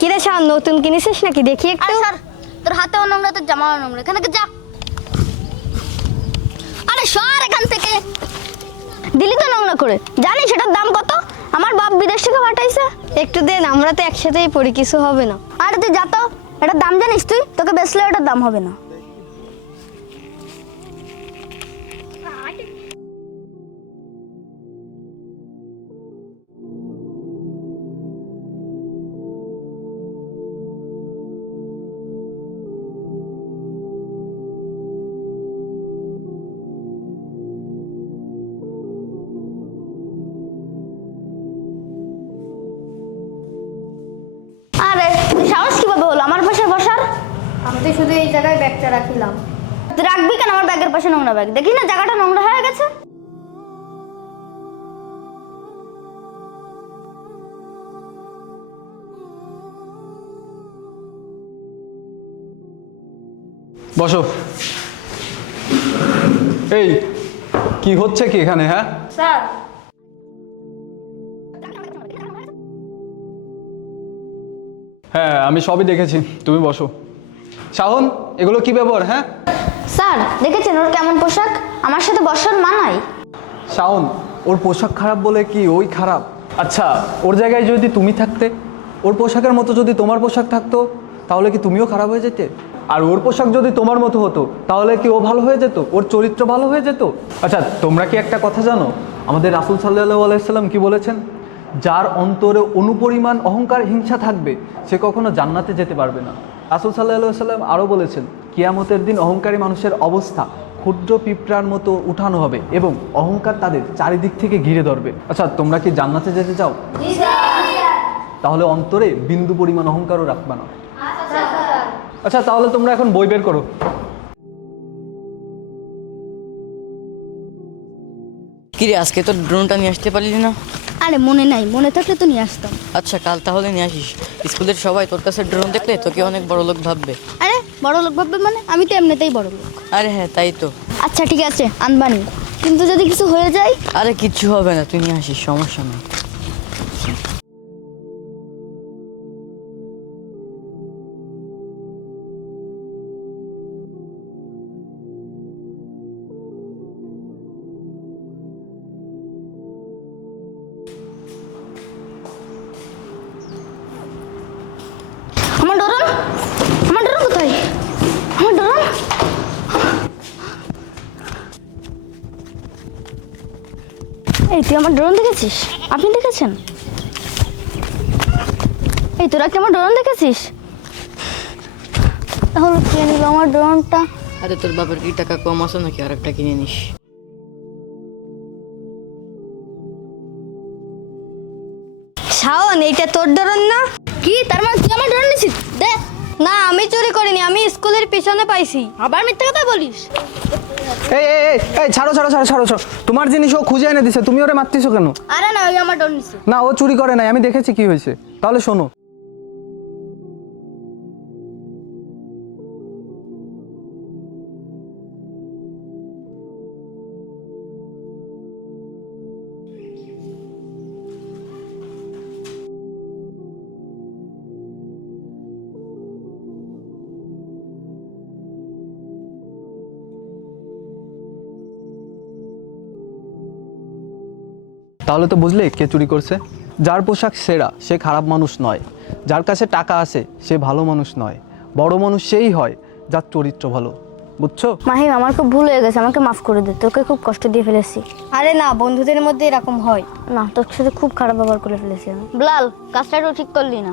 কিরে শাওন, নতুন কিনেছিস নাকি? দেখি একটু। স্যার, তোর হাতেও নোংরা, তোর জামাও নোংরা, এখানে যা। আরে সর এখান থেকে। দিলি তো নোংরা করে। জানিস সেটার দাম কত? আমার বাপ বিদেশ থেকে পাঠাইছে। একটু দেন, আমরা তো একসাথেই পড়ি, কিছু হবে না। আরে তুই যা তো, এটার দাম জানিস তুই? তোকে বেচলে এটার দাম হবে না। আরে সাহস কিভাবে হলো আমার পাশে বসার? আমি তো শুধু এই জায়গায় ব্যাগটা রাখিলাম। তুই রাখবি কেন আমার ব্যাগের পাশে নোংরা ব্যাগ? দেখি না জায়গাটা নোংরা হয়ে গেছে। বসো। এই কি হচ্ছে কি এখানে? হ্যাঁ স্যার, হ্যাঁ, আমি সবই দেখেছি, তুমি বসো। শাওন, এগুলো কি ব্যাপার? হ্যাঁ স্যার দেখেছেন ওর কেমন পোশাক? আমার সাথে বসার মানায়? শাওন, ওর পোশাক খারাপ বলে কি ওই খারাপ? আচ্ছা, ওর জায়গায় যদি তুমি থাকতে, ওর পোশাকের মতো যদি তোমার পোশাক থাকতো, তাহলে কি তুমিও খারাপ হয়ে যেতে? আর ওর পোশাক যদি তোমার মতো হতো, তাহলে কি ও ভালো হয়ে যেত? ওর চরিত্র ভালো হয়ে যেত? আচ্ছা, তোমরা কি একটা কথা জানো? আমাদের রাসূল সাল্লাল্লাহু আলাইহি সাল্লাম কি বলেছেন? যার অন্তরে অনুপরিমাণ অহংকার, হিংসা থাকবে, সে কখনো জান্নাতে যেতে পারবে না। রাসূল সাল্লাল্লাহু আলাইহি সাল্লাম আরও বলেছেন, কিয়ামতের দিন অহংকারী মানুষের অবস্থা ক্ষুদ্র পিঁপড়ার মতো উঠানো হবে এবং অহংকার তাদের চারিদিক থেকে ঘিরে ধরবে। আচ্ছা, তোমরা কি জান্নাতে যেতে চাও? তাহলে অন্তরে বিন্দু পরিমাণ অহংকারও রাখবে না। আচ্ছা, তাহলে তোমরা এখন বই বের করো। কিরে, আজকে তো ড্রোনটা নিয়ে আসতে পারলি না? আরে মনে নাই, মনে থাকলে তো নিয়ে আসতাম। আচ্ছা, কাল তাহলে নিয়ে আসিস। স্কুলের সবাই তোর কাছে ড্রোন দেখলে তোকে অনেক বড় লোক ভাববে। আরে বড় লোক ভাববে মানে? আমি তো এমনিতেই বড় লোক। আরে হ্যাঁ, তাই তো। আচ্ছা ঠিক আছে, আনবানি, কিন্তু যদি কিছু হয়ে যায়? আরে কিচ্ছু হবে না, তুই নিয়ে আসিস, সমস্যা নেই। আমার ডরন, আমার ডরন কোথায়? আমার ডরন। এই তুই আমার ড্রোন দেখেছিস? আপনি দেখেছেন? এই তোরা কি আমার ড্রোন দেখেছিস? তাহলে কে নিল আমার ড্রোনটা? আরে তোর বাবার কি টাকা কম আছে নাকি আর একটা কিনে নিস? শাওন, এইটা তোর ড্রোন না? কি তার মানে তুই আমার ড্রোন নিছিস? দে। না, আমি চুরি করিনি, আমি স্কুলের পিছনে পাইছি। আবার মিথ্যা কথা বলিস? এই এই এই এই ছাড়ো ছাড়ো ছাড়ো ছাড়ো ছাড়ো। তোমার জিনিস ও খুঁজে এনে দিছে, তুমি ওরে মারতেছো কেন? আরে না, ওই আমার ড্রোন নিছে। না, ও চুরি করে নাই, আমি দেখেছি কি হয়েছে। তাহলে শোনো, তাহলে তো বুঝলে কে চুরি করছে। যার পোশাক সেরা সে খারাপ মানুষ নয়, যার কাছে টাকা আছে সে ভালো মানুষ নয়। বড় মানুষ সেই হয় যার চরিত্র ভালো, বুঝছো? মাহিম, আমার খুব ভুল হয়ে গেছে, আমাকে মাফ করে দে, তোকে খুব কষ্ট দিয়ে ফেলেছি। আরে না, বন্ধুদের মধ্যে এরকম হয়। না, তোর সাথে খুব খারাপ ব্যবহার করে ফেলেছি আমি। বিলাল, কাজটা একটু ঠিক করলি না।